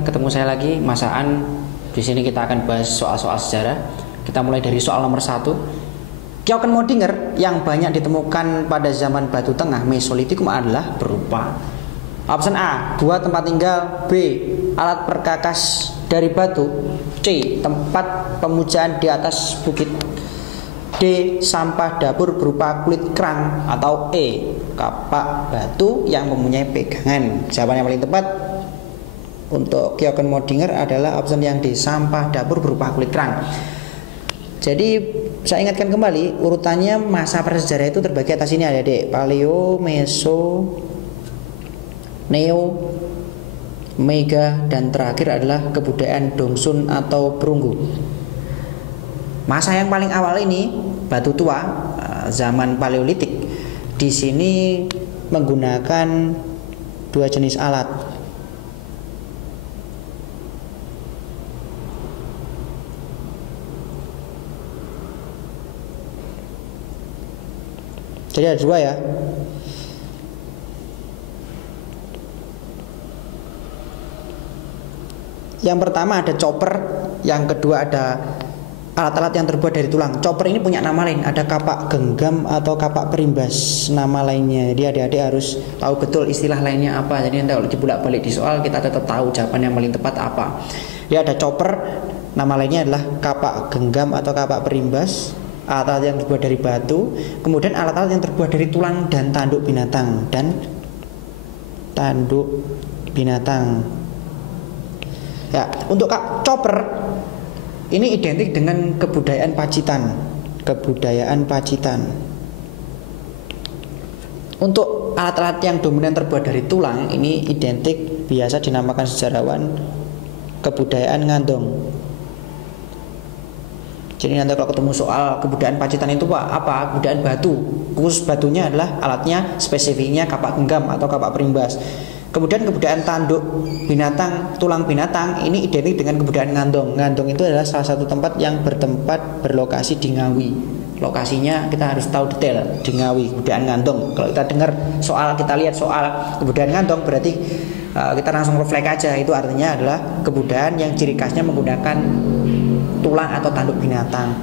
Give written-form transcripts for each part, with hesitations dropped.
Ketemu saya lagi Mas Aan. Di sini kita akan bahas soal-soal sejarah. Kita mulai dari soal nomor 1. Keukenmodinger yang banyak ditemukan pada zaman Batu Tengah Mesolitikum adalah berupa option A, buah tempat tinggal, B, alat perkakas dari batu, C, tempat pemujaan di atas bukit, D, sampah dapur berupa kulit kerang, atau E, kapak batu yang mempunyai pegangan. Jawaban yang paling tepat untuk Keukenmodinger adalah option yang D, sampah dapur berupa kulit kerang. Jadi saya ingatkan kembali urutannya masa prasejarah itu terbagi atas ini, ada D, Paleo, Meso, Neo, Mega, dan terakhir adalah kebudayaan Dongsun atau Perunggu. Masa yang paling awal ini batu tua, zaman Paleolitik. Di sini menggunakan dua jenis alat. Jadi ada dua ya. Yang pertama ada chopper, yang kedua ada alat-alat yang terbuat dari tulang. Chopper ini punya nama lain, ada kapak genggam atau kapak perimbas, nama lainnya. Jadi adik-adik harus tahu betul istilah lainnya apa. Jadi nanti kalau dibulak-balik di soal kita tetap tahu jawaban yang paling tepat apa. Ya, ada chopper, nama lainnya adalah kapak genggam atau kapak perimbas. Alat-alat yang terbuat dari batu, kemudian alat-alat yang terbuat dari tulang dan tanduk binatang Ya, untuk chopper ini identik dengan kebudayaan Pacitan. Untuk alat-alat yang dominan terbuat dari tulang ini identik, biasa dinamakan sejarawan, kebudayaan Ngandong. Jadi nanti kalau ketemu soal kebudayaan Pacitan itu apa? Kebudayaan batu. Khusus batunya adalah alatnya, spesifiknya kapak genggam atau kapak perimbas. Kemudian kebudayaan tanduk binatang, tulang binatang ini identik dengan kebudayaan Ngandong. Ngandong itu adalah salah satu tempat yang berlokasi di Ngawi. Lokasinya kita harus tahu detail, di Ngawi, kebudayaan Ngandong. Kalau kita dengar soal, kita lihat soal kebudayaan Ngandong, berarti kita langsung refleks aja. Itu artinya adalah kebudayaan yang ciri khasnya menggunakan tulang atau tanduk binatang.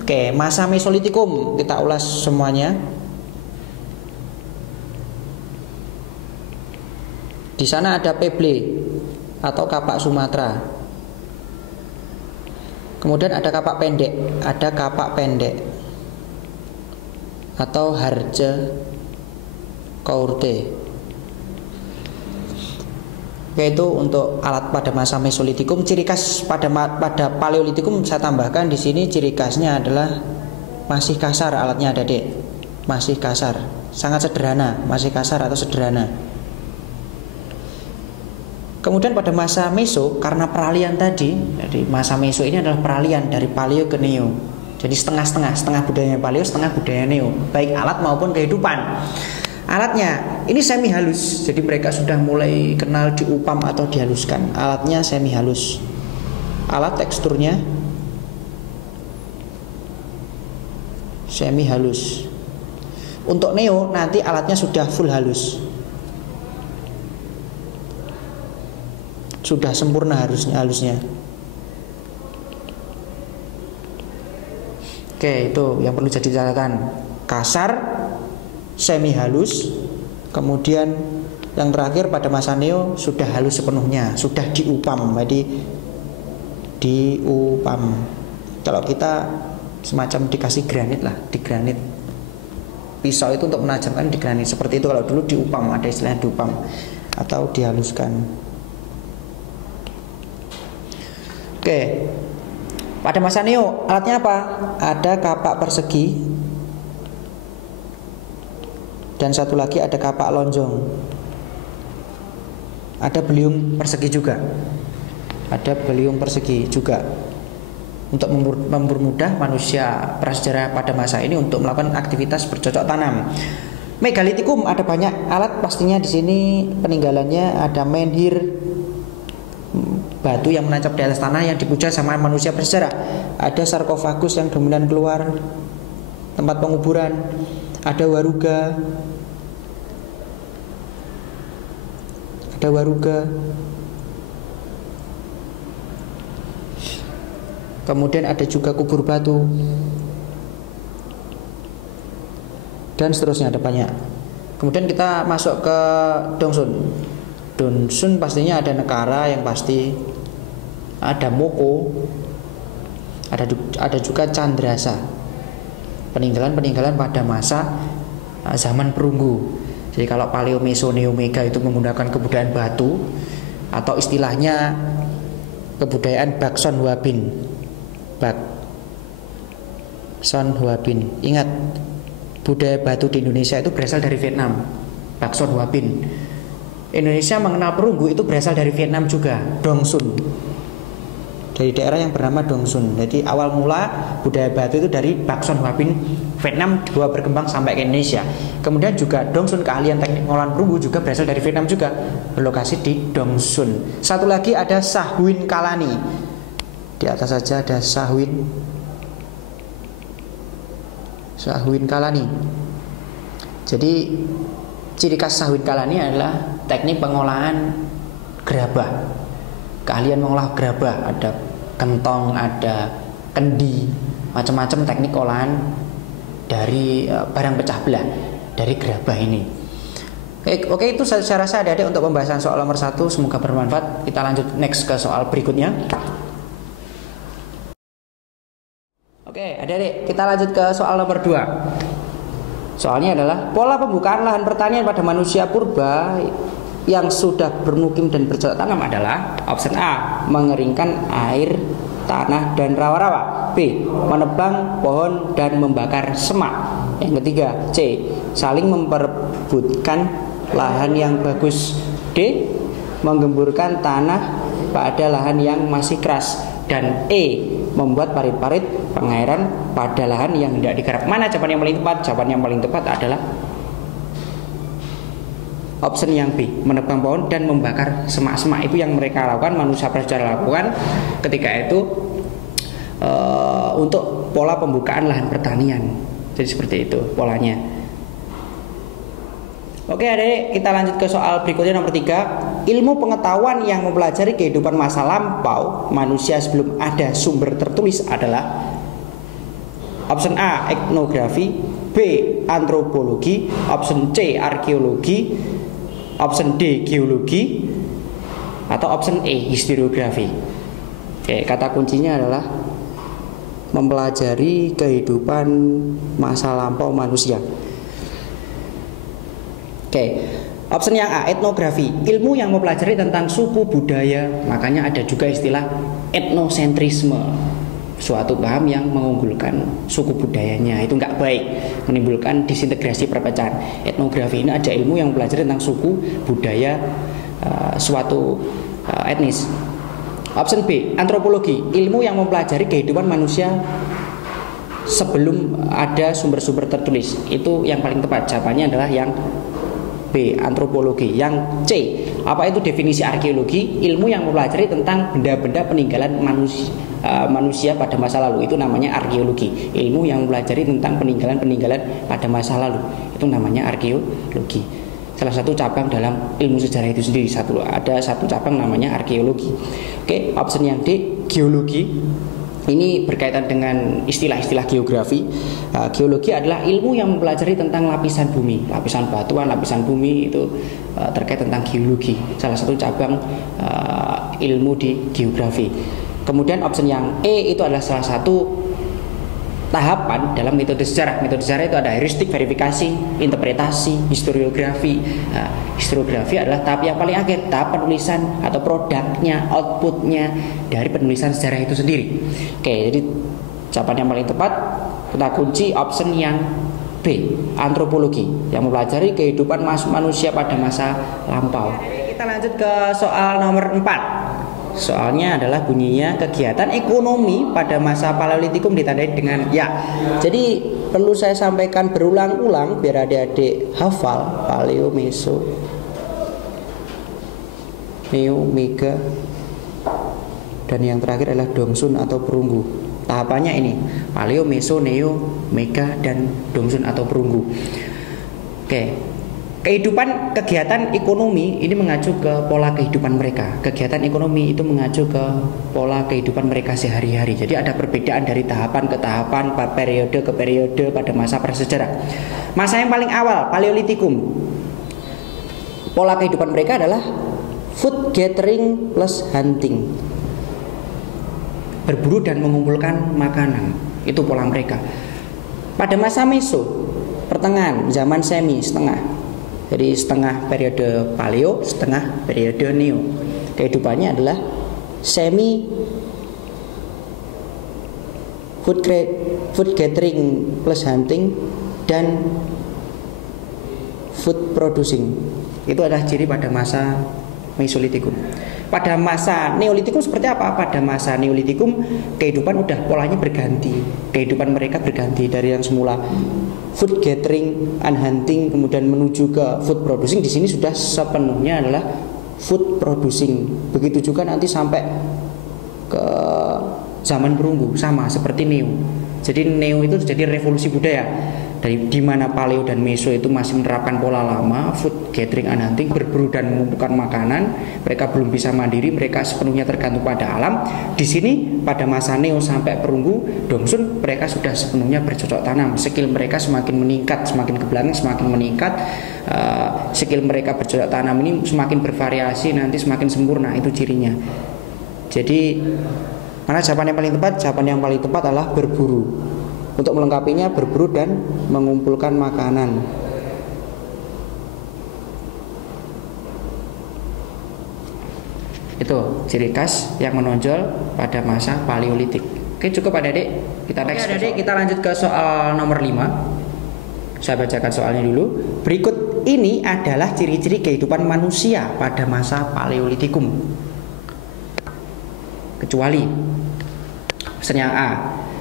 Oke, masa Mesolitikum kita ulas semuanya. Di sana ada Peble atau kapak Sumatera. Kemudian ada kapak pendek atau Harje Kourte. Yaitu untuk alat pada masa Mesolitikum. Ciri khas pada Paleolitikum saya tambahkan di sini, ciri khasnya adalah masih kasar alatnya, ada Dek. Masih kasar, sangat sederhana, masih kasar atau sederhana. Kemudian pada masa Meso, karena peralihan tadi, jadi masa Meso ini adalah peralihan dari Paleo ke Neo. Jadi setengah budayanya Paleo, setengah budaya Neo, baik alat maupun kehidupan. Alatnya ini semi halus, jadi mereka sudah mulai kenal diupam atau dihaluskan. Alatnya semi halus, alat teksturnya semi halus. Untuk Neo nanti alatnya sudah full halus, sudah sempurna halusnya. Oke, itu yang perlu jadi catatan. Kasar, semi halus, kemudian yang terakhir pada masa Neo sudah halus sepenuhnya, sudah diupam. Jadi diupam. Kalau kita semacam dikasih granit lah, di granit. Pisau itu untuk menajamkan di granit. Seperti itu kalau dulu diupam, ada istilahnya diupam atau dihaluskan. Oke. Pada masa Neo alatnya apa? Ada kapak persegi. Dan satu lagi ada kapak lonjong. Ada beliung persegi juga. Untuk mempermudah manusia prasejarah pada masa ini untuk melakukan aktivitas bercocok tanam. Megalitikum ada banyak alat pastinya di sini peninggalannya, ada menhir, batu yang menancap di atas tanah yang dipuja sama manusia prasejarah. Ada sarkofagus yang dominan keluar. tempat penguburan. Ada waruga. Kemudian ada juga kubur batu. Dan seterusnya, ada banyak. Kemudian kita masuk ke Dongsun. Dongsun pastinya ada negara yang pasti, ada Moko, ada juga Candrasa. Peninggalan pada masa zaman perunggu. Jadi kalau Paleo Meso Neo Mega itu menggunakan kebudayaan batu, atau istilahnya kebudayaan Bakson Huabin. Ingat, budaya batu di Indonesia itu berasal dari Vietnam. Bakson Huabin. Indonesia mengenal perunggu itu berasal dari Vietnam juga, Dongsun. Dari daerah yang bernama Dongsun. Jadi awal mula budaya batu itu dari Bakson Huabin, Vietnam, dibawa berkembang sampai ke Indonesia. Kemudian juga Dongsun, keahlian teknik pengolahan perunggu juga berasal dari Vietnam juga, berlokasi di Dongsun. Satu lagi ada Sahwin Kalani. Di atas saja ada Sahwin Kalani. Jadi ciri khas Sahwin Kalani adalah teknik pengolahan gerabah. Keahlian mengolah gerabah, ada kentong, ada kendi, macam-macam teknik olahan dari barang pecah belah dari gerabah ini. Oke, itu saya rasa ada untuk pembahasan soal nomor 1. Semoga bermanfaat. Kita lanjut next ke soal berikutnya. Oke, adik-adik, kita lanjut ke soal nomor 2. Soalnya adalah pola pembukaan lahan pertanian pada manusia purba yang sudah bermukim dan bercocok tanam adalah option A, mengeringkan air, tanah dan rawa-rawa. B, menebang pohon dan membakar semak. Yang ketiga, C, saling memperebutkan lahan yang bagus. D, menggemburkan tanah pada lahan yang masih keras. Dan E, membuat parit-parit pengairan pada lahan yang tidak digarap. Mana jawaban yang paling tepat? Jawaban yang paling tepat adalah option yang B, menebang pohon dan membakar semak-semak. Itu yang mereka lakukan, manusia prasejarah lakukan ketika itu untuk pola pembukaan lahan pertanian. Jadi seperti itu polanya. Oke, adik, kita lanjut ke soal berikutnya nomor 3. Ilmu pengetahuan yang mempelajari kehidupan masa lampau manusia sebelum ada sumber tertulis adalah option A, etnografi, B, antropologi, option C, arkeologi, option D, geologi, atau option E, historiografi. Oke, kata kuncinya adalah mempelajari kehidupan masa lampau manusia. Oke, option yang A, etnografi, ilmu yang mempelajari tentang suku budaya. Makanya ada juga istilah etnosentrisme, suatu paham yang mengunggulkan suku budayanya. Itu nggak baik, menimbulkan disintegrasi perpecahan. Etnografi ini ada ilmu yang mempelajari tentang suku budaya suatu etnis. Option B, antropologi, ilmu yang mempelajari kehidupan manusia sebelum ada sumber-sumber tertulis. Itu yang paling tepat. Jawabannya adalah yang B, antropologi. Yang C, apa itu definisi arkeologi? Ilmu yang mempelajari tentang benda-benda peninggalan manusia pada masa lalu. Itu namanya arkeologi. Ilmu yang mempelajari tentang peninggalan-peninggalan pada masa lalu. Itu namanya arkeologi. Salah satu cabang dalam ilmu sejarah itu sendiri. Ada satu cabang namanya arkeologi. Oke, option yang D, geologi. Ini berkaitan dengan istilah-istilah geografi. Geologi adalah ilmu yang mempelajari tentang lapisan bumi, lapisan batuan, lapisan bumi. Itu terkait tentang geologi. Salah satu cabang ilmu di geografi. Kemudian option yang E itu adalah salah satu tahapan dalam metode sejarah. Metode sejarah itu ada heuristik, verifikasi, interpretasi, historiografi. Historiografi adalah tahap yang paling akhir, tahap penulisan atau produknya, outputnya dari penulisan sejarah itu sendiri. Oke, jadi jawaban yang paling tepat kita kunci option yang B, antropologi, yang mempelajari kehidupan manusia pada masa lampau. Kita lanjut ke soal nomor 4. Soalnya adalah bunyinya kegiatan ekonomi pada masa Paleolitikum ditandai dengan ya. Jadi perlu saya sampaikan berulang-ulang biar adik-adik hafal. Paleo, Meso, Neo, Mega, dan yang terakhir adalah Dongsun atau perunggu. Tahapannya ini, Paleo, Meso, Neo, Mega, dan Dongsun atau perunggu. Oke, kehidupan kegiatan ekonomi ini mengacu ke pola kehidupan mereka. Kegiatan ekonomi itu mengacu ke pola kehidupan mereka sehari-hari. Jadi ada perbedaan dari tahapan ke tahapan, periode ke periode pada masa prasejarah. Masa yang paling awal, Paleolitikum. Pola kehidupan mereka adalah food gathering plus hunting. Berburu dan mengumpulkan makanan. Itu pola mereka. Pada masa Meso, pertengahan, zaman semi, setengah. Jadi setengah periode Paleo, setengah periode Neo. Kehidupannya adalah semi food gathering plus hunting dan food producing. Itu adalah ciri pada masa Mesolitikum. Pada masa Neolitikum seperti apa? Pada masa Neolitikum kehidupan udah polanya berganti. Kehidupan mereka berganti dari yang semula food gathering and hunting kemudian menuju ke food producing. Di sini sudah sepenuhnya adalah food producing. Begitu juga nanti sampai ke zaman perunggu sama seperti Neo. Jadi Neo itu jadi revolusi budaya. Dari di mana Paleo dan Meso itu masih menerapkan pola lama, food gathering and hunting, berburu dan mengumpulkan makanan. Mereka belum bisa mandiri, mereka sepenuhnya tergantung pada alam. Di sini pada masa Neo sampai perunggu, Dongsun, mereka sudah sepenuhnya bercocok tanam. Skill mereka semakin meningkat, semakin ke belakang semakin meningkat. Skill mereka bercocok tanam ini semakin bervariasi, nanti semakin sempurna, itu cirinya. Jadi mana jawaban yang paling tepat? Jawaban yang paling tepat adalah berburu. Untuk melengkapinya berburu dan mengumpulkan makanan. Itu ciri khas yang menonjol pada masa Paleolitik. Oke, cukup adik-adik. Kita next. Oke, adik-adik, kita lanjut ke soal nomor 5. Saya bacakan soalnya dulu. Berikut ini adalah ciri-ciri kehidupan manusia pada masa Paleolitikum. Kecuali pesan yang A,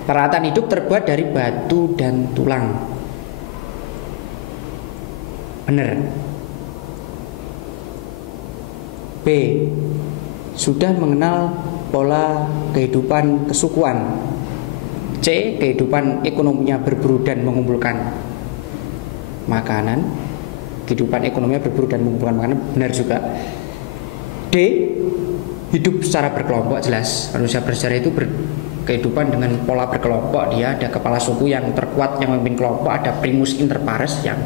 peralatan hidup terbuat dari batu dan tulang. Benar. B, sudah mengenal pola kehidupan kesukuan. C, kehidupan ekonominya berburu dan mengumpulkan makanan. Kehidupan ekonominya berburu dan mengumpulkan makanan. Benar juga. D, hidup secara berkelompok. Jelas manusia bersejarah itu kehidupan dengan pola berkelompok. Dia ada kepala suku yang terkuat yang memimpin kelompok, ada primus inter pares yang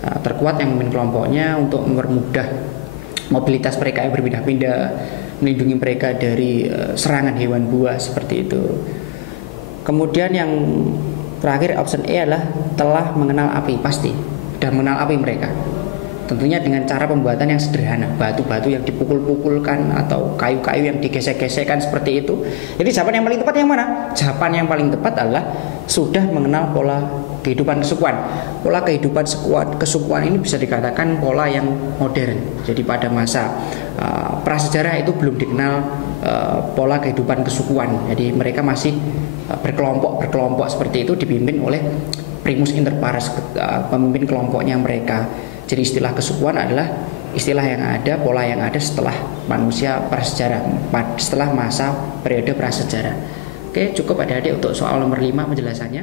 terkuat yang memimpin kelompoknya untuk mempermudah mobilitas mereka yang berpindah-pindah, melindungi mereka dari serangan hewan buas seperti itu. Kemudian yang terakhir option E adalah telah mengenal api. Pasti sudah mengenal api mereka. Tentunya dengan cara pembuatan yang sederhana, batu-batu yang dipukul-pukulkan atau kayu-kayu yang digesek-gesekkan seperti itu. Jadi jawaban yang paling tepat yang mana? Jawaban yang paling tepat adalah sudah mengenal pola kehidupan kesukuan. Pola kehidupan kesukuan ini bisa dikatakan pola yang modern. Jadi pada masa prasejarah itu belum dikenal pola kehidupan kesukuan. Jadi mereka masih berkelompok seperti itu dipimpin oleh primus inter pares, pemimpin kelompoknya mereka. Jadi istilah kesukuan adalah istilah yang ada, pola yang ada setelah manusia prasejarah, setelah masa periode prasejarah. Oke, cukup adik-adik untuk soal nomor 5 penjelasannya.